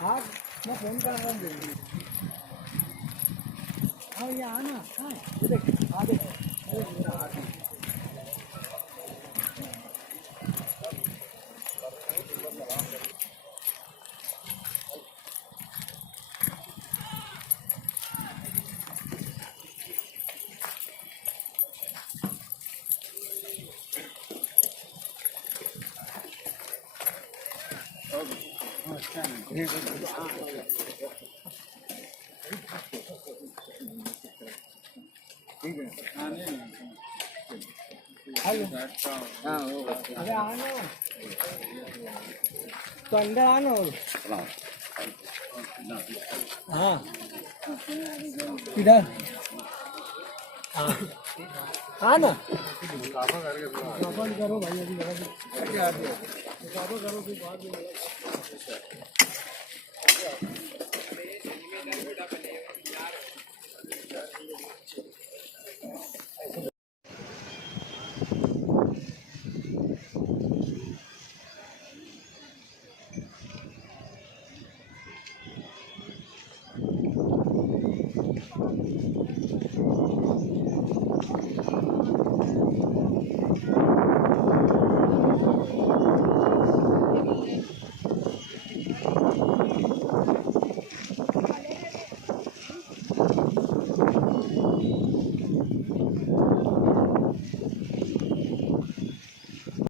हाँ मैं फोन कर रहा हूँ हाँ ये आना हाँ ये देख आ देख अरे आना तो अंदर आना हाँ इधर हाँ आना करो भाई अभी करो फिर बाद में